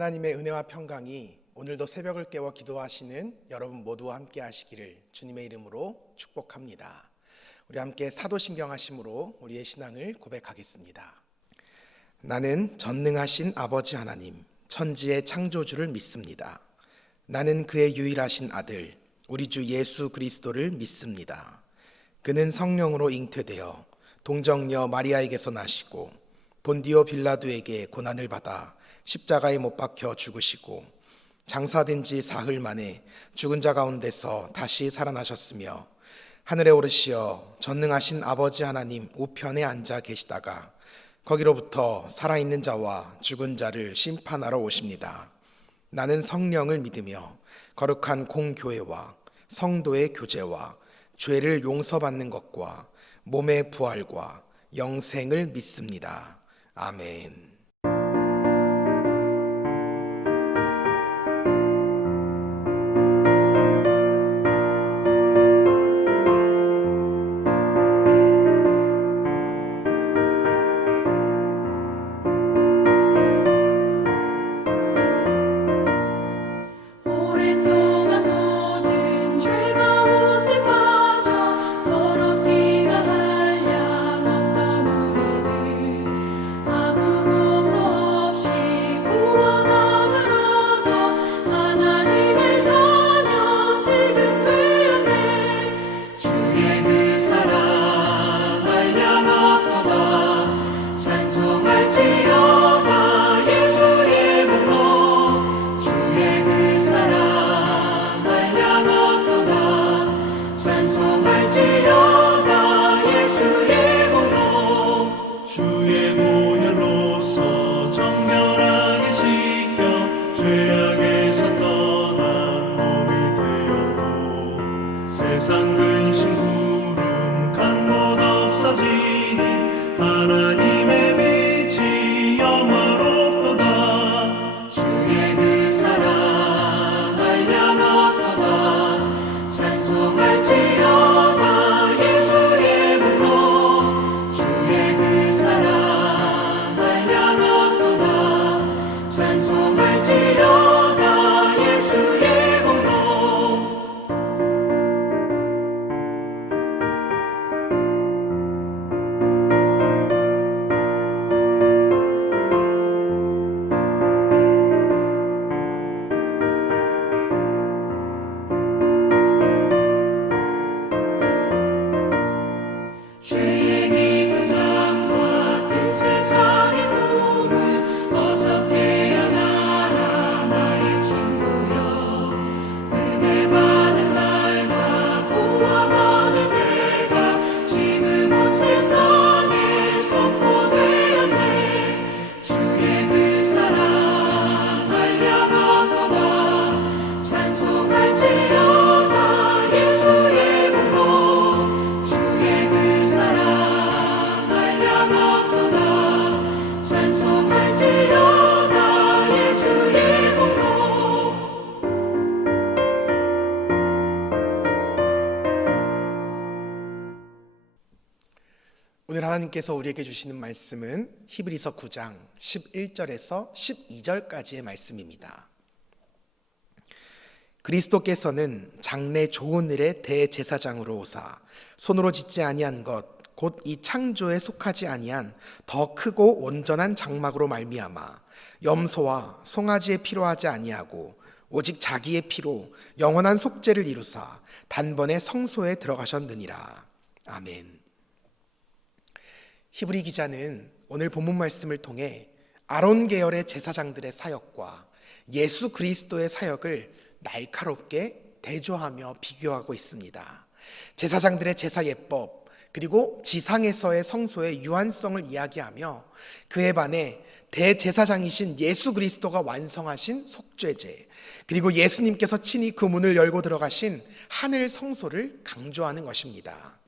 하나님의 은혜와 평강이 오늘도 새벽을 깨워 기도하시는 여러분 모두와 함께 하시기를 주님의 이름으로 축복합니다. 우리 함께 사도신경 하심으로 우리의 신앙을 고백하겠습니다. 나는 전능하신 아버지 하나님, 천지의 창조주를 믿습니다. 나는 그의 유일하신 아들, 우리 주 예수 그리스도를 믿습니다. 그는 성령으로 잉태되어 동정녀 마리아에게서 나시고 본디오 빌라도에게 고난을 받아 십자가에 못 박혀 죽으시고 장사된 지 사흘 만에 죽은 자 가운데서 다시 살아나셨으며 하늘에 오르시어 전능하신 아버지 하나님 우편에 앉아 계시다가 거기로부터 살아있는 자와 죽은 자를 심판하러 오십니다. 나는 성령을 믿으며 거룩한 공교회와 성도의 교제와 죄를 용서받는 것과 몸의 부활과 영생을 믿습니다. 아멘. 세상 근심 구름 간 곳 없어지니 하나님의 빛이 영화롭도다. 주의 그 사랑 한량없도다. 찬송할지어다 예수의 몸로. 주의 그 사랑 한량없도다. 찬송할지어다 예수의 몸로. 죄의 깊은 잠과 뜬 세상의 물을 어서 깨어나라 나의 친구여. 은혜 받은 날과 구원 얻을 때가 지금 온 세상에 선포되었네. 주의 그 사랑 한량없도다. 찬송할지어다 예수의 몸로. 주의 그 사랑 한량없도다. 찬송할지어다 예수의 몸로. 오늘 하나님께서 우리에게 주시는 말씀은 히브리서 9장 11절에서 12절까지의 말씀입니다. 그리스도께서는 장래 좋은 일의 대제사장으로 오사 손으로 짓지 아니한 것 곧 이 창조에 속하지 아니한 더 크고 온전한 장막으로 말미암아 염소와 송아지의 피로 하지 아니하고 오직 자기의 피로 영원한 속죄를 이루사 단번에 성소에 들어가셨느니라. 아멘. 히브리 기자는 오늘 본문 말씀을 통해 아론 계열의 제사장들의 사역과 예수 그리스도의 사역을 날카롭게 대조하며 비교하고 있습니다. 제사장들의 제사 예법 그리고 지상에서의 성소의 유한성을 이야기하며 그에 반해 대제사장이신 예수 그리스도가 완성하신 속죄제 그리고 예수님께서 친히 그 문을 열고 들어가신 하늘 성소를 강조하는 것입니다.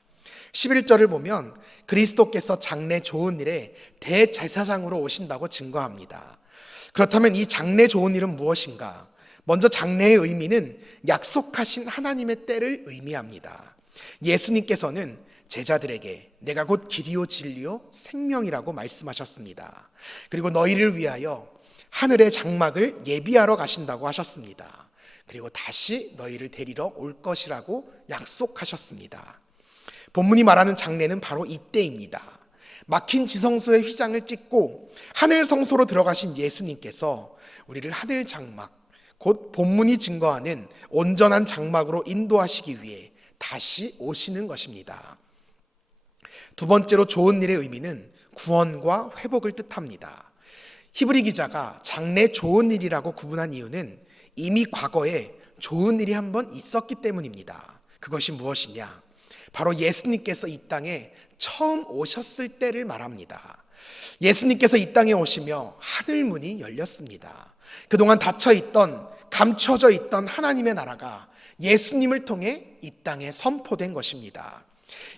11절을 보면 그리스도께서 장래 좋은 일에 대제사장으로 오신다고 증거합니다. 그렇다면 이 장래 좋은 일은 무엇인가? 먼저 장래의 의미는 약속하신 하나님의 때를 의미합니다. 예수님께서는 제자들에게 내가 곧 길이요 진리요 생명이라고 말씀하셨습니다. 그리고 너희를 위하여 하늘의 장막을 예비하러 가신다고 하셨습니다. 그리고 다시 너희를 데리러 올 것이라고 약속하셨습니다. 본문이 말하는 장례는 바로 이때입니다. 막힌 지성소의 휘장을 찢고 하늘 성소로 들어가신 예수님께서 우리를 하늘 장막, 곧 본문이 증거하는 온전한 장막으로 인도하시기 위해 다시 오시는 것입니다. 두 번째로 좋은 일의 의미는 구원과 회복을 뜻합니다. 히브리 기자가 장래 좋은 일이라고 구분한 이유는 이미 과거에 좋은 일이 한번 있었기 때문입니다. 그것이 무엇이냐? 바로 예수님께서 이 땅에 처음 오셨을 때를 말합니다. 예수님께서 이 땅에 오시며 하늘문이 열렸습니다. 그동안 닫혀있던, 감춰져 있던 하나님의 나라가 예수님을 통해 이 땅에 선포된 것입니다.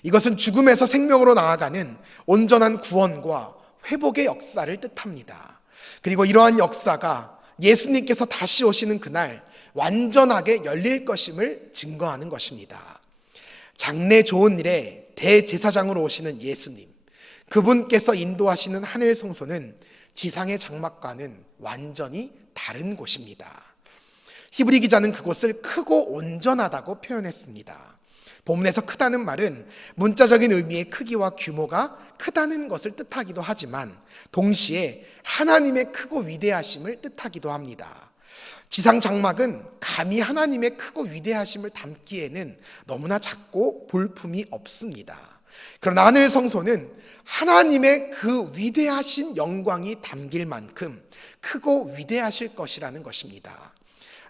이것은 죽음에서 생명으로 나아가는 온전한 구원과 회복의 역사를 뜻합니다. 그리고 이러한 역사가 예수님께서 다시 오시는 그날 완전하게 열릴 것임을 증거하는 것입니다. 장래 좋은 일에 대제사장으로 오시는 예수님, 그분께서 인도하시는 하늘 성소는 지상의 장막과는 완전히 다른 곳입니다. 히브리 기자는 그곳을 크고 온전하다고 표현했습니다. 본문에서 크다는 말은 문자적인 의미의 크기와 규모가 크다는 것을 뜻하기도 하지만 동시에 하나님의 크고 위대하심을 뜻하기도 합니다. 지상 장막은 감히 하나님의 크고 위대하심을 담기에는 너무나 작고 볼품이 없습니다. 그러나 하늘 성소는 하나님의 그 위대하신 영광이 담길 만큼 크고 위대하실 것이라는 것입니다.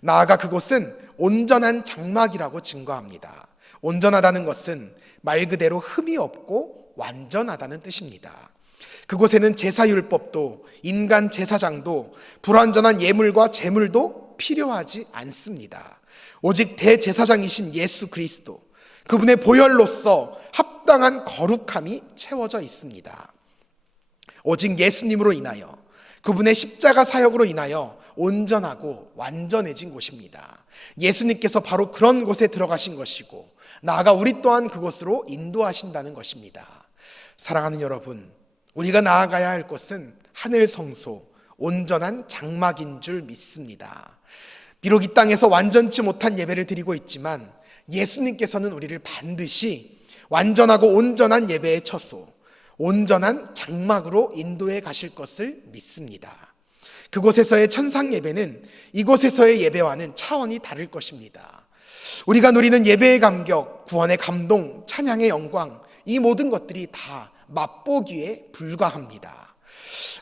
나아가 그곳은 온전한 장막이라고 증거합니다. 온전하다는 것은 말 그대로 흠이 없고 완전하다는 뜻입니다. 그곳에는 제사율법도 인간 제사장도 불완전한 예물과 제물도 필요하지 않습니다. 오직 대제사장이신 예수 그리스도, 그분의 보혈로서 합당한 거룩함이 채워져 있습니다. 오직 예수님으로 인하여, 그분의 십자가 사역으로 인하여 온전하고 완전해진 곳입니다. 예수님께서 바로 그런 곳에 들어가신 것이고 나아가 우리 또한 그곳으로 인도하신다는 것입니다. 사랑하는 여러분, 우리가 나아가야 할 곳은 하늘 성소, 온전한 장막인 줄 믿습니다. 비록 이 땅에서 완전치 못한 예배를 드리고 있지만 예수님께서는 우리를 반드시 완전하고 온전한 예배의 처소, 온전한 장막으로 인도해 가실 것을 믿습니다. 그곳에서의 천상 예배는 이곳에서의 예배와는 차원이 다를 것입니다. 우리가 누리는 예배의 감격, 구원의 감동, 찬양의 영광, 이 모든 것들이 다 맛보기에 불과합니다.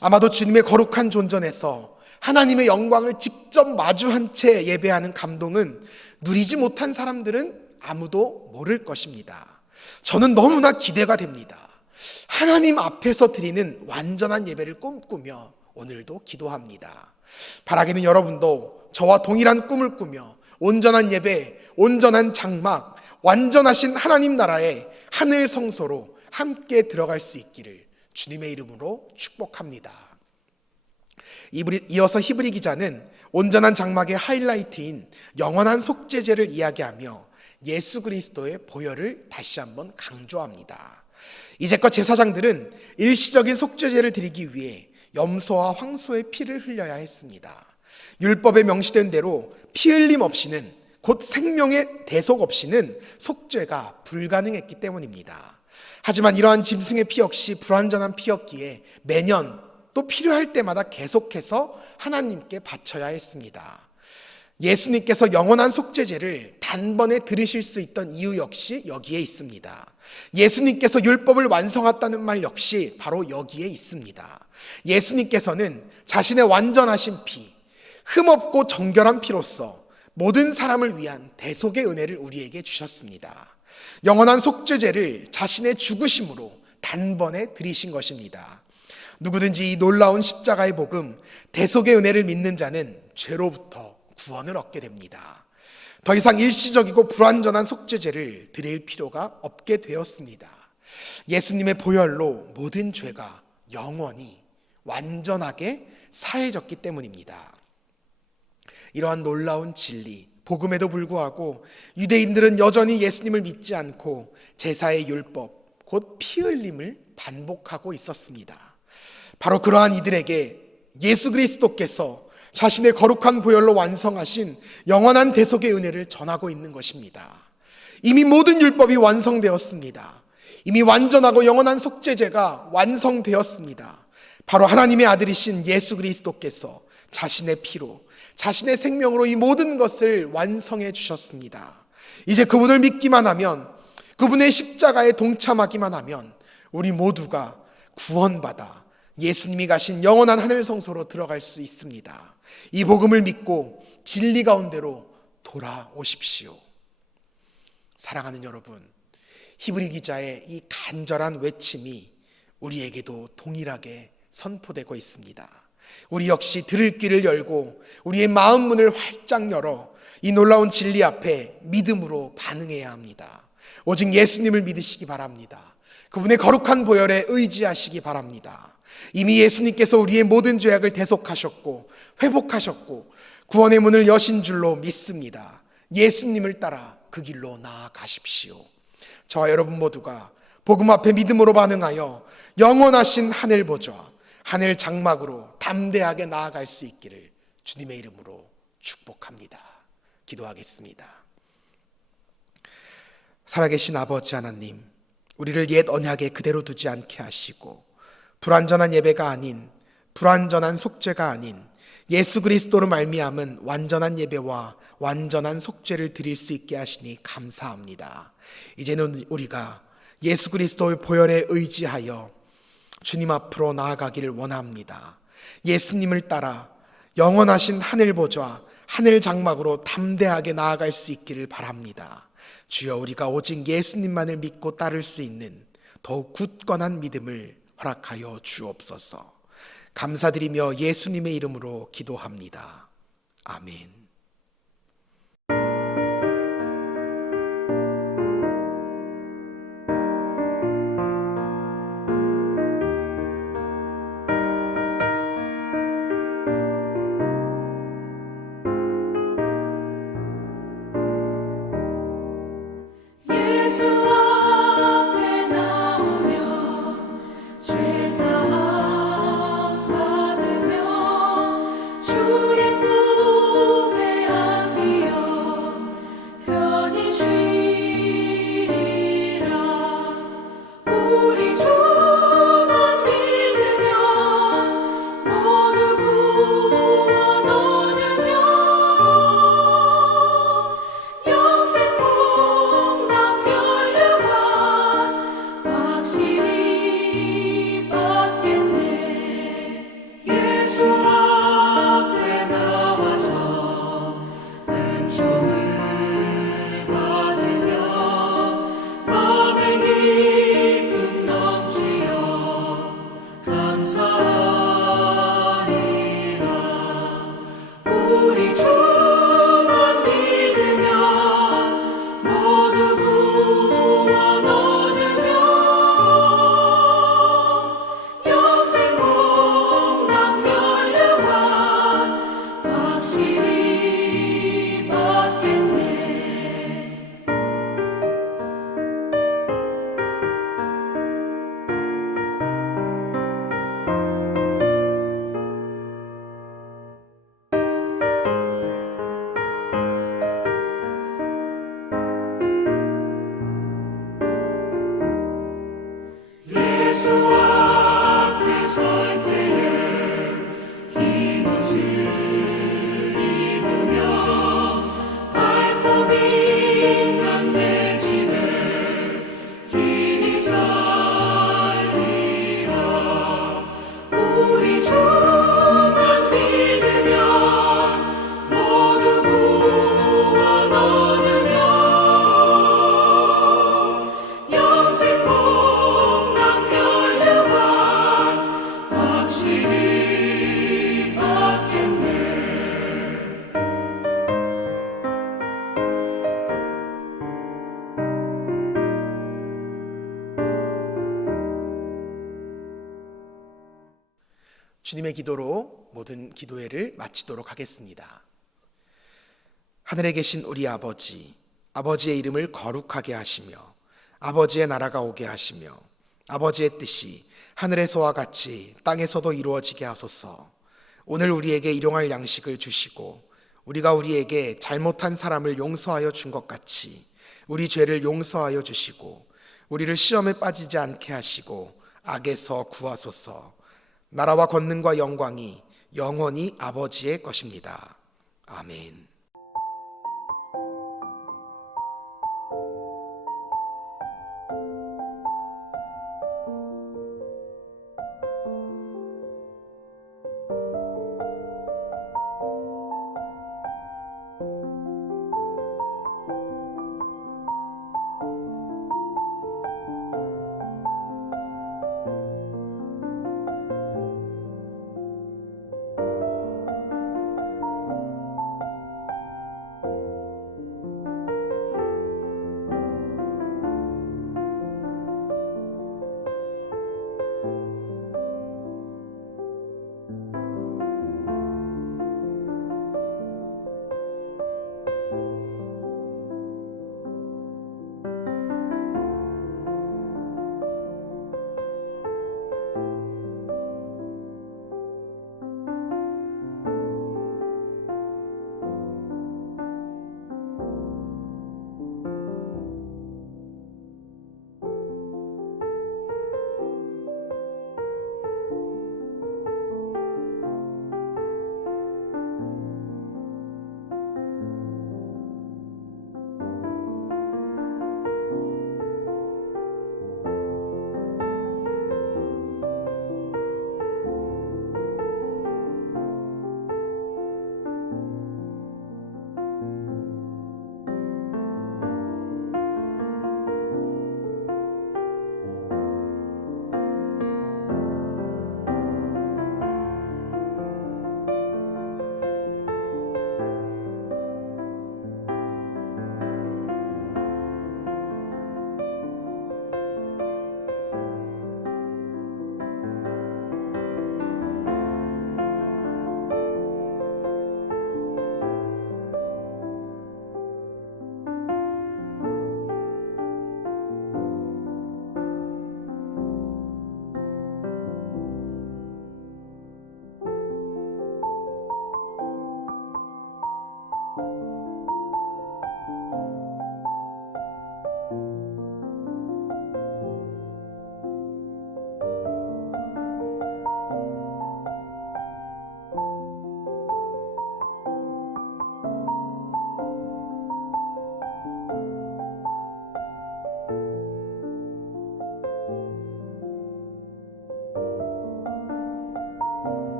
아마도 주님의 거룩한 존전에서 하나님의 영광을 직접 마주한 채 예배하는 감동은 누리지 못한 사람들은 아무도 모를 것입니다. 저는 너무나 기대가 됩니다. 하나님 앞에서 드리는 완전한 예배를 꿈꾸며 오늘도 기도합니다. 바라기는 여러분도 저와 동일한 꿈을 꾸며 온전한 예배, 온전한 장막, 완전하신 하나님 나라의 하늘 성소로 함께 들어갈 수 있기를 주님의 이름으로 축복합니다. 이어서 히브리 기자는 온전한 장막의 하이라이트인 영원한 속죄제를 이야기하며 예수 그리스도의 보혈을 다시 한번 강조합니다. 이제껏 제사장들은 일시적인 속죄제를 드리기 위해 염소와 황소의 피를 흘려야 했습니다. 율법에 명시된 대로 피 흘림 없이는, 곧 생명의 대속 없이는 속죄가 불가능했기 때문입니다. 하지만 이러한 짐승의 피 역시 불완전한 피였기에 매년 또 필요할 때마다 계속해서 하나님께 바쳐야 했습니다. 예수님께서 영원한 속죄제를 단번에 들으실 수 있던 이유 역시 여기에 있습니다. 예수님께서 율법을 완성했다는 말 역시 바로 여기에 있습니다. 예수님께서는 자신의 완전하신 피, 흠없고 정결한 피로서 모든 사람을 위한 대속의 은혜를 우리에게 주셨습니다. 영원한 속죄제를 자신의 죽으심으로 단번에 드리신 것입니다. 누구든지 이 놀라운 십자가의 복음, 대속의 은혜를 믿는 자는 죄로부터 구원을 얻게 됩니다. 더 이상 일시적이고 불완전한 속죄제를 드릴 필요가 없게 되었습니다. 예수님의 보혈로 모든 죄가 영원히 완전하게 사해졌기 때문입니다. 이러한 놀라운 진리, 복음에도 불구하고 유대인들은 여전히 예수님을 믿지 않고 제사의 율법, 곧 피 흘림을 반복하고 있었습니다. 바로 그러한 이들에게 예수 그리스도께서 자신의 거룩한 보혈로 완성하신 영원한 대속의 은혜를 전하고 있는 것입니다. 이미 모든 율법이 완성되었습니다. 이미 완전하고 영원한 속죄제가 완성되었습니다. 바로 하나님의 아들이신 예수 그리스도께서 자신의 피로, 자신의 생명으로 이 모든 것을 완성해 주셨습니다. 이제 그분을 믿기만 하면, 그분의 십자가에 동참하기만 하면 우리 모두가 구원받아 예수님이 가신 영원한 하늘 성소로 들어갈 수 있습니다. 이 복음을 믿고 진리 가운데로 돌아오십시오. 사랑하는 여러분, 히브리 기자의 이 간절한 외침이 우리에게도 동일하게 선포되고 있습니다. 우리 역시 들을 귀를 열고 우리의 마음 문을 활짝 열어 이 놀라운 진리 앞에 믿음으로 반응해야 합니다. 오직 예수님을 믿으시기 바랍니다. 그분의 거룩한 보혈에 의지하시기 바랍니다. 이미 예수님께서 우리의 모든 죄악을 대속하셨고 회복하셨고 구원의 문을 여신 줄로 믿습니다. 예수님을 따라 그 길로 나아가십시오. 저와 여러분 모두가 복음 앞에 믿음으로 반응하여 영원하신 하늘 보좌, 하늘 장막으로 담대하게 나아갈 수 있기를 주님의 이름으로 축복합니다. 기도하겠습니다. 살아계신 아버지 하나님, 우리를 옛 언약에 그대로 두지 않게 하시고 불완전한 예배가 아닌, 불완전한 속죄가 아닌 예수 그리스도로 말미암은 완전한 예배와 완전한 속죄를 드릴 수 있게 하시니 감사합니다. 이제는 우리가 예수 그리스도의 보혈에 의지하여 주님 앞으로 나아가기를 원합니다. 예수님을 따라 영원하신 하늘 보좌, 하늘 장막으로 담대하게 나아갈 수 있기를 바랍니다. 주여, 우리가 오직 예수님만을 믿고 따를 수 있는 더욱 굳건한 믿음을 허락하여 주옵소서. 감사드리며 예수님의 이름으로 기도합니다. 아멘. 예수 앞에 나오며 죄사함 받으며 주의 품에 안기어 편히 쉬리라. 우리 주만 믿으며 모두 구원 얻으며 영생 복락 면류관 확실히 받겠네. 예수 앞에 나와서 은총을 받으며 마음의 기쁨 넘치어 감사하리라. 우리 주만 믿으며 모두 구원 얻으며 영생 복락 면류관 확실히 받겠네. 예수 앞에 설 때에 흰옷을 입으며 밟고 빛난 내 집에 길이 살리라. 우리 주만 믿으며 모두 구원 얻으며 영생 복락 면류관 확실히 받겠네. 주님의 기도로 모든 기도회를 마치도록 하겠습니다. 하늘에 계신 우리 아버지, 아버지의 이름을 거룩하게 하시며 아버지의 나라가 오게 하시며 아버지의 뜻이 하늘에서와 같이 땅에서도 이루어지게 하소서. 오늘 우리에게 일용할 양식을 주시고 우리가 우리에게 잘못한 사람을 용서하여 준 것 같이 우리 죄를 용서하여 주시고 우리를 시험에 빠지지 않게 하시고 악에서 구하소서. 나라와 권능과 영광이 영원히 아버지의 것입니다. 아멘.